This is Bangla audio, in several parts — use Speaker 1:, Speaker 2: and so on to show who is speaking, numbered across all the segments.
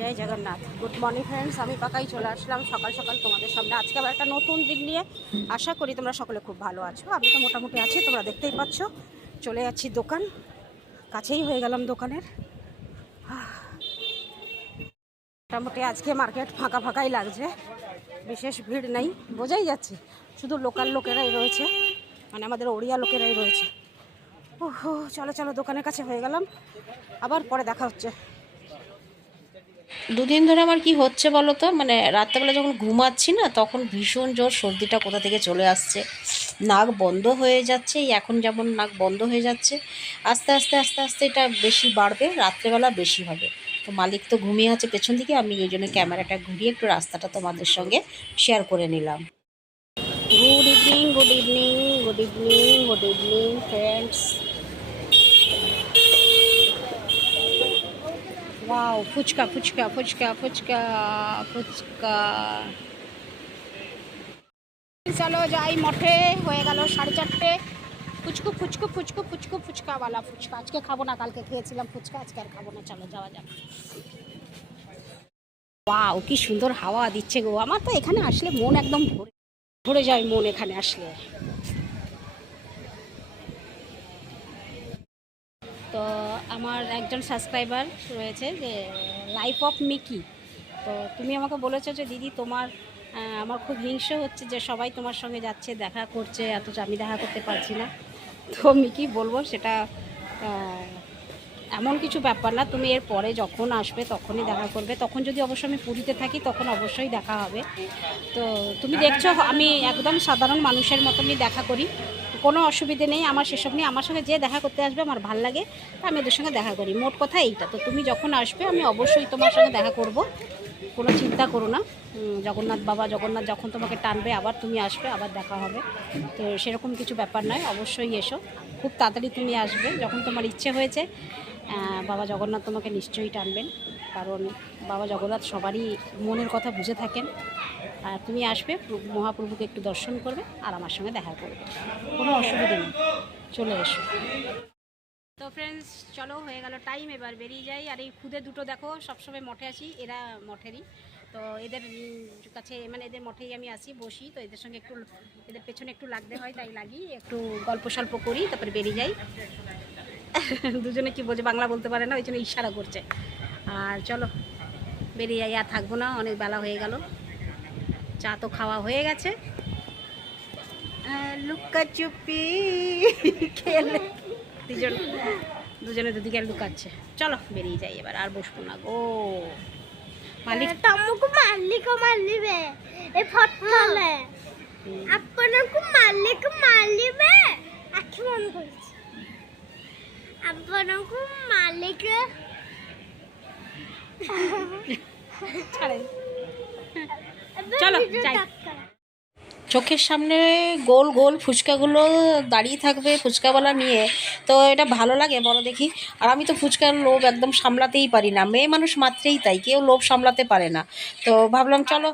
Speaker 1: জয় জগন্নাথ। গুড মর্নিং ফ্রেন্ডস আমি পাকাই চলে আসলাম। সকাল সকাল তোমাদের সামনে। আজকে আবার একটা নতুন দিন নিয়ে আশা করি তোমরা সকলে খুব ভালো আছো। আমি তো মোটামুটি আছি, তোমরা দেখতেই পাচ্ছ। চলে যাচ্ছি দোকান। কাছেই হয়ে গেলাম দোকানের। মোটামুটি আজকে মার্কেট ফাঁকা ফাঁকাই লাগছে। বিশেষ ভিড় নেই। বোঝাই যাচ্ছে। শুধু লোকাল লোকেরাই রয়েছে। মানে আমাদের ওড়িয়া লোকেরাই রয়েছে। ওহো চলো চলো, দোকানের কাছে হয়ে গেলাম। আবার পরে দেখা হচ্ছে।
Speaker 2: দুদিন ধরে আমার কি হচ্ছে বলো তো মানে রাত্রেবেলা যখন ঘুমাচ্ছি না, তখন ভীষণ জোর সর্দিটা কোথা থেকে চলে আসছে। নাক বন্ধ হয়ে যাচ্ছে এখন যেমন নাক বন্ধ হয়ে যাচ্ছে, আস্তে আস্তে আস্তে আস্তে এটা বেশি বাড়বে, রাত্রেবেলা বেশি হবে। তো মালিক তো ঘুমিয়ে আছে পেছন দিকে, আমি এই জন্য ক্যামেরাটা ঘুরিয়ে একটু রাস্তাটা তোমাদের সঙ্গে শেয়ার করে নিলাম।
Speaker 1: Good evening good evening good evening good evening friends wow phuchka phuchka phuchka phuchka phuchka. চলো যাই, মঠে হয়ে গেল সাড়ে চারটে। ফুচকু ফুচকু ফুচকু ফুচকু, ফুচকাওয়ালা ফুচকা। আজকে খাব না, কালকে খেয়েছিলাম ফুচকা, আজকে আর খাব না, চলো যাওয়া যাক। ওয়াও কি সুন্দর হাওয়া দিচ্ছে গো। আমার তো এখানে আসলে মন একদম ভরে ভরে যায় মন এখানে আসলে। তো আমার একজন সাবস্ক্রাইবার রয়েছে যে লাইফ অফ মিকি তো তুমি আমাকে বলেছ যে, দিদি, তোমার আমার খুব হিংসে হচ্ছে যে, সবাই তোমার সঙ্গে যাচ্ছে, দেখা করছে অথচ আমি দেখা করতে পারছি না। তো মিকি বলব সেটা এমন কিছু ব্যাপার না। তুমি এর পরে যখন আসবে, তখনই দেখা করবে। তখন যদি অবশ্য আমি পুরীতে থাকি, তখন অবশ্যই দেখা হবে। তো তুমি দেখছ, আমি একদম সাধারণ মানুষের মতনই দেখা করি। কোনো অসুবিধে নেই, আমার সেসব নিয়ে আমার সঙ্গে যে দেখা করতে আসবে আমার ভালো লাগে আমি ওদের সঙ্গে দেখা করি। মোট কথা এইটা, তো তুমি যখন আসবে আমি অবশ্যই তোমার সঙ্গে দেখা করব। কোনো চিন্তা করো না। জগন্নাথ বাবা, জগন্নাথ যখন তোমাকে টানবে, আবার তুমি আসবে, আবার দেখা হবে। তো সেরকম কিছু ব্যাপার নয়, অবশ্যই এসো। খুব তাড়াতাড়ি তুমি আসবে, যখন তোমার ইচ্ছে হয়েছে। বাবা জগন্নাথ তোমাকে নিশ্চয়ই টানবেন। কারণ বাবা জগন্নাথ সবারই মনের কথা বুঝে থাকেন। আর তুমি আসবে মহাপ্রভুকে একটু দর্শন করবে আর আমার সঙ্গে দেখা করবে। কোনো অসুবিধা নেই। চলে এসো। তো ফ্রেন্ডস চলো, হয়ে গেল টাইম এবার বেরিয়ে যাই। আর এই খুদে দুটো দেখো, সবসময় মঠে আসি এরা মঠেরই। তো এদের কাছে মানে এদের মঠেই আমি আসি বসি। তো এদের সঙ্গে একটু, এদের পেছনে একটু লাগতে হয়, তাই লাগি একটু গল্প সল্প করি, তারপরে বেরিয়ে যাই। দুজনে কি বলছে, বাংলা বলতে পারে না, ওই জন্য ইশারা করছে। আর চলো, বেরিয়ে যাই, আর থাকব না, অনেক বেলা হয়ে গেল। চা তো খাওয়া হয়ে গেছে। লুকাচুপি খেলে দুজন দুজনে দুদিকে লুকাচ্ছে। চলো বেরিয়ে যাই এবার আর বসবো না গো। মালিক
Speaker 3: তমুকু মালিকও মালিবে এ ফটলে আপনাকে মালিক মালিবে? আখি মন করছে আপনাকে মালিক
Speaker 1: ছাড়ে চলো যাই।
Speaker 2: চোখের সামনে গোল গোল ফুচকাগুলো দাঁড়িয়ে থাকবে ফুচকাওয়ালা নিয়ে তো এটা ভালো লাগে বলো দেখি। আর আমি তো ফুচকার লোভ একদম সামলাতেই পারি না। মেয়ে মানুষ মাত্রেই তাই কেউ লোভ সামলাতে পারে না। তো ভাবলাম চলো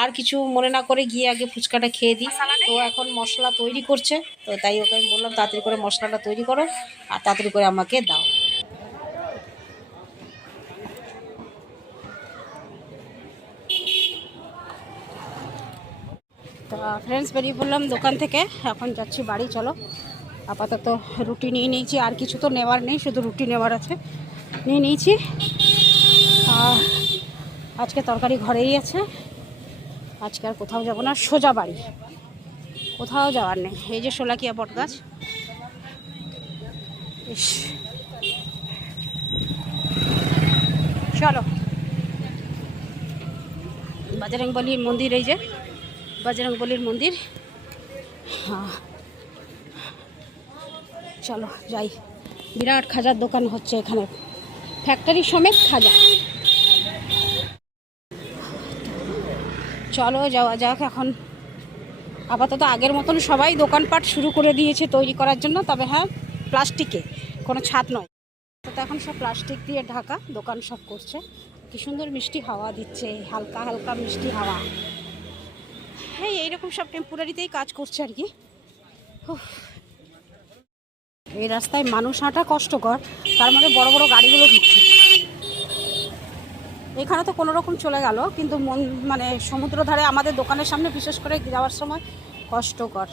Speaker 2: আর কিছু মনে না করে গিয়ে আগে ফুচকাটা খেয়ে দিই। তো এখন মশলা তৈরি করছে। তো তাই ওকে আমি বললাম তাড়াতাড়ি করে মশলাটা তৈরি করো আর তাড়াতাড়ি করে আমাকে দাও।
Speaker 1: তো ফ্রেন্ডস বেরিয়ে পড়লাম দোকান থেকে। এখন যাচ্ছি বাড়ি, চলো। আপাতত রুটি নিয়ে নিয়েছি, আর কিছু তো নেওয়ার নেই, শুধু রুটি নেওয়ার আছে। নিয়ে নিয়েছি। আর আজকে তরকারি ঘরেই আছে। আজকে আর কোথাও যাব না, সোজা বাড়ি। কোথাও যাওয়ার নেই। এই যে সোলাকিয়া বট গাছ চলো। বাজারং বলির মন্দির এই যে। বজরং বলির মন্দির। হ্যাঁ। চলো, যাই। বিরাট খাজার দোকান হচ্ছে এখানে। ফ্যাক্টরি সমেত খাজা। চলো, যাওয়া যাক এখন। আপাতত আগের মতন সবাই দোকানপাট শুরু করে দিয়েছে তৈরি করার জন্য, তবে হ্যাঁ প্লাস্টিকে। কোনো ছাদ নয়। তো এখন সব প্লাস্টিক দিয়ে ঢাকা দোকান সব করছে। কি সুন্দর মিষ্টি হাওয়া দিচ্ছে, হালকা হালকা মিষ্টি হাওয়া। হ্যাঁ এইরকম সব টেম্পোরারিতেই কাজ করছে আর কি। এই রাস্তায় মানুষ হাঁটা কষ্টকর, তার মধ্যে বড় বড় গাড়িগুলো ঢুকছে। এখানে তো কোনো রকম চলে গেল, কিন্তু মন মানে সমুদ্র ধারে আমাদের দোকানের সামনে বিশেষ করে যাওয়ার সময় কষ্টকর।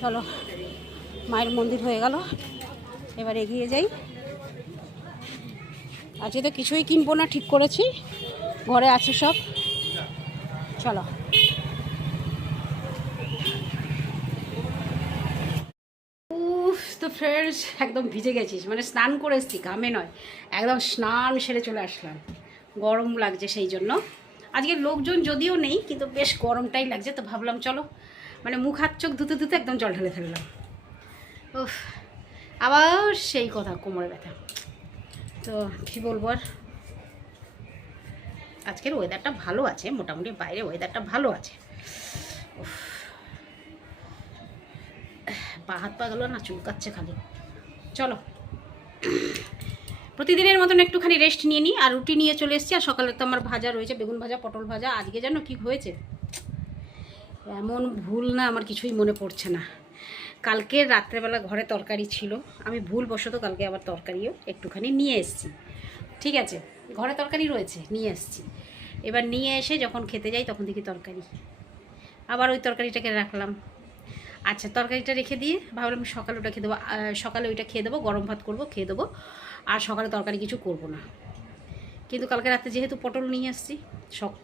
Speaker 1: চলো, মায়ের মন্দির হয়ে গেল, এবার এগিয়ে যাই। আজকে তো কিছুই কিনবো না, ঠিক করেছি। ঘরে আছে সব। চলো। তো ফ্রেন্ডস একদম ভিজে গেছিস। মানে স্নান করে এসছি, ঘামে নয়। একদম স্নান সেরে চলে আসলাম। গরম লাগছে সেই জন্য। আজকে লোকজন যদিও নেই, কিন্তু বেশ গরমটাই লাগছে, তো ভাবলাম চলো। মানে মুখ, হাত, চোখ ধুতে ধুতে একদম জল ঢেলে ফেললাম। উফ, আবার সেই কথা, কোমরে ব্যথা। তো কী বলব আর? আজকের ওয়েদারটা ভালো আছে, মোটামুটি বাইরে ওয়েদারটা ভালো আছে। পা হাত পা গেলো না, চুলকাচ্ছে খালি। চলো। প্রতিদিনের মতন একটুখানি রেস্ট নিয়ে নিই আর রুটি নিয়ে চলে এসেছি। আর সকালে তো আমার ভাজা রয়েছে, বেগুন ভাজা, পটল ভাজা। আজকে জানো কি হয়েছে? এমন ভুল না, আমার কিছুই মনে পড়ছে না। কালকে রাত্রেবেলা ঘরে তরকারি ছিল। আমি ভুল বশত কালকে আবার তরকারিও একটুখানি নিয়ে এসেছি। ঠিক আছে? ঘরে তরকারি রয়েছে, নিয়ে এসেছি। এবার নিয়ে এসে যখন খেতে যাই তখন দেখি তরকারি। আবার ওই তরকারিটাকে রাখলাম। আচ্ছা তরকারিটা রেখে দিয়ে ভাবলাম সকালে ওটা খেয়ে দেবো। সকালে ওইটা খেয়ে দেবো, গরম ভাত করব, খেয়ে দেবো। আর সকালে তরকারি কিছু করব না। কিন্তু কালকে রাতে যেহেতু পটল নিয়ে আসছি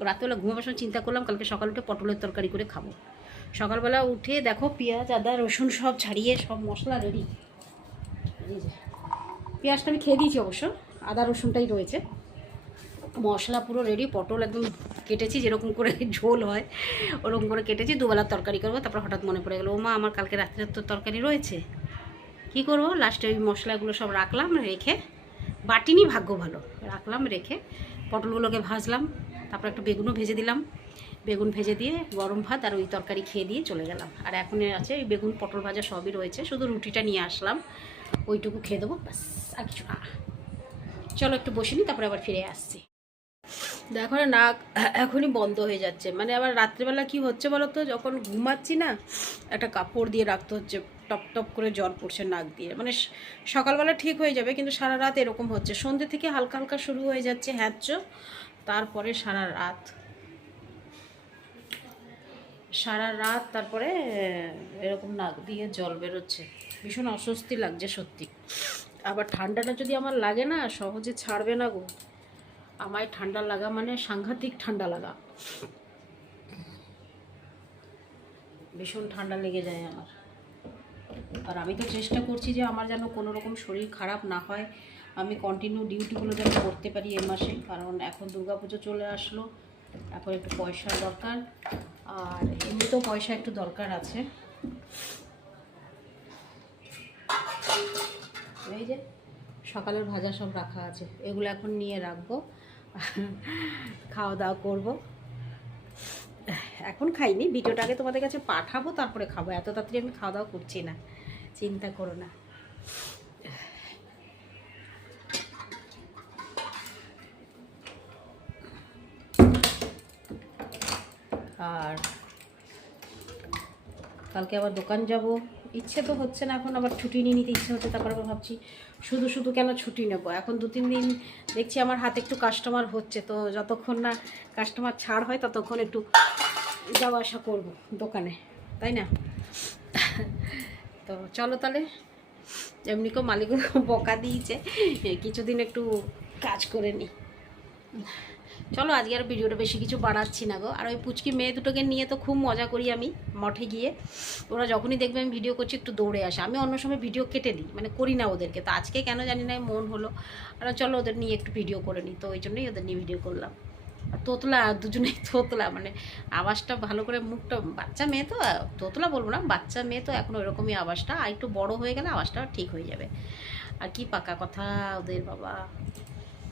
Speaker 1: রাতেবেলা ঘুমাবার সময় চিন্তা করলাম কালকে সকালে উঠে পটলের তরকারি করে খাব। সকালবেলা উঠে দেখো পেঁয়াজ, আদা, রসুন সব ছাড়িয়ে সব মশলা রেডি পেঁয়াজটা আমি খেয়ে দিয়েছি অবশ্য, আদা, রসুনটাই রয়েছে। মশলা পুরো রেডি পটল একদম কেটেছি, যেরকম করে ঝোল হয়, ওরকম করে কেটেছি দুবেলার তরকারি করব, তারপর হঠাৎ মনে পড়ে গেলো, ও মা, আমার কালকে রাত্রে তো তরকারি রয়েছে। কি করব? লাস্টে ওই মশলাগুলো সব রাখলাম, রেখে, বাটিনি ভাগ্য ভালো, রাখলাম, রেখে পটলগুলোকে ভাজলাম, তারপর একটু বেগুনও ভেজে দিলাম, বেগুন ভেজে দিয়ে গরম ভাত আর ওই তরকারি খেয়ে দিয়ে চলে গেলাম। আর এখন আছে ওই বেগুন, পটল ভাজা সবই রয়েছে, শুধু রুটিটা নিয়ে আসলাম, ওইটুকু খেয়ে দেবো, ব্যাস, আর কিছু না। চলো একটু বসে নিই তারপরে আবার ফিরে আসছি। দেখো না, নাক এখনই বন্ধ হয়ে যাচ্ছে। মানে আবার রাত্রেবেলা কি হচ্ছে বলো তো যখন ঘুমাচ্ছি না, একটা কাপড় দিয়ে রাখতে হচ্ছে, টপ টপ করে জল পড়ছে নাক দিয়ে। মানে সকালবেলা ঠিক হয়ে যাবে, কিন্তু সারা রাত এরকম হচ্ছে। সন্ধ্যে থেকে হালকা হালকা শুরু হয়ে যাচ্ছে হ্যাঁচ তারপরে সারা রাত। সারা রাত তারপরে এরকম নাক দিয়ে জল বেরোচ্ছে। ভীষণ অস্বস্তি লাগছে সত্যি। আবার ঠান্ডাটা যদি আমার লাগে না, সহজে ছাড়বে না গো। আমায় ঠান্ডা লাগা মানে সাংঘাতিক ঠান্ডা লাগা। ভীষণ ঠান্ডা লেগে যায় আমার। আর আমি তো চেষ্টা করছি যে আমার যেন কোনো রকম শরীর খারাপ না হয়। আমি কন্টিনিউ ডিউটিগুলো যেন করতে পারি এ মাসে, কারণ এখন দুর্গাপুজো চলে আসলো, এখন একটু পয়সার দরকার। আর এমনিতেও পয়সা একটু দরকার আছে। এই যে সকালের ভাজা সব রাখা আছে। এগুলো এখন নিয়ে রাখব। খাওয়া দাওয়া করব। এখন খাইনি, ভিডিওটা আগে তোমাদের কাছে পাঠাবো, তারপরে খাব। এত তাড়াতাড়ি আমি খাওয়া দাওয়া করছি না, চিন্তা করো না। আর কালকে আবার দোকান যাব। ইচ্ছে তো হচ্ছে না, এখন আবার ছুটি নিয়ে নিতে ইচ্ছে হচ্ছে, তারপর আবার ভাবছি শুধু শুধু কেন ছুটি নেব? এখন দু তিন দিন দেখছি আমার হাতে একটু কাস্টমার হচ্ছে, তো যতক্ষণ না কাস্টমার ছাড় হয়, ততক্ষণ একটু যাওয়া আসা করব দোকানে, তাই না? তো চলো তাহলে, এমনি কেউ মালিক বকা দিয়েছে কিছুদিন একটু কাজ করে নিই চলো আজকে আর ভিডিওটা বেশি কিছু বাড়াচ্ছি না গো। আর ওই পুচকি মেয়ে দুটোকে নিয়ে তো খুব মজা করি আমি মঠে গিয়ে। ওরা যখনই দেখবে আমি ভিডিও করছি, একটু দৌড়ে আসে। আমি অন্য সময় ভিডিও কেটে দিই মানে করি না ওদেরকে। তো আজকে কেন জানি না, মন হলো। আর চলো ওদের নিয়ে একটু ভিডিও করে নিই। তো ওই জন্যই ওদের নিয়ে ভিডিও করলাম। আর তোতলা, দুজনেই তোতলা মানে আওয়াজটা ভালো করে, মুখটা, বাচ্চা মেয়ে তো, তোতলা বলব না, বাচ্চা মেয়ে তো এখন ওইরকমই আওয়াজটা। আর একটু বড় হয়ে গেলে আওয়াজটা ঠিক হয়ে যাবে। আর কি পাকা কথা ওদের বাবা।